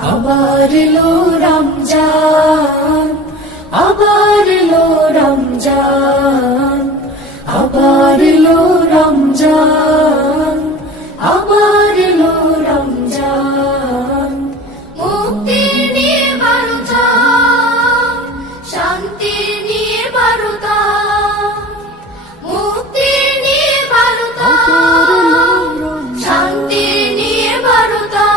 আবার এলো রমজান, আবার এলো রমজান, আবার এলো রমজান, আবার এলো রমজান। মুক্তির নিয়ে বারোটা, শান্তির নিয়ে বারোটা, মুক্তির নিয়ে বারোটা, শান্তির নিয়ে বারোটা।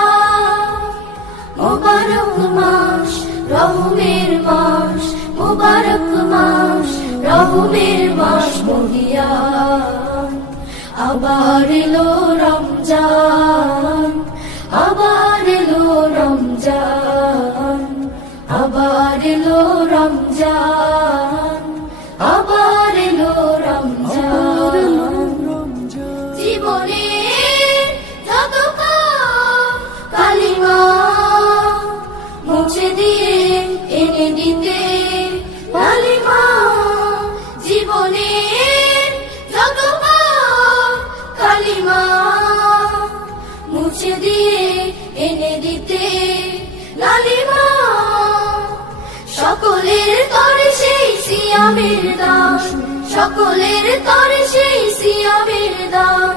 মুবারক মাস, রহমের মাস, মুবারক মাস, রহমের মাস মহিয়ান। আবার এলো রমজান, আবার এলো রমজান, আবার এলো রমজান, আবার এলো রমজান। জীবনে যত পাপ কালিমা মুছে দিয়ে এনে দিতে কালিমা। জীবনে যত পাপ কালিমা মুছে দিয়ে এনে দিতে লালিমা। সকলের তরে সেই সিয়ামের দান, সকলের তরে সেই সিয়ামের দান,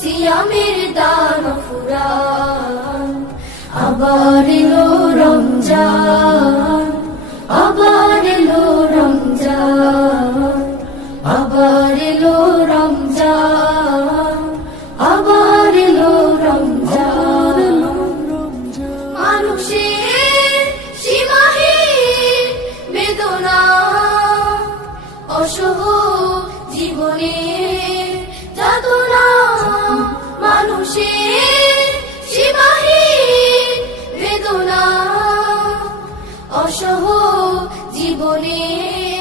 সিয়ামের দান ফুরান। আবার এলো রমজান, আবার এলো রমজান, আবার এলো রমজান, আবার এলো রমজান। মানুষের সীমাহীন বেদনা, অসহ জীবনের যাতনা। মানুষের সীমাহীন বেদনা, অসহ জীবনের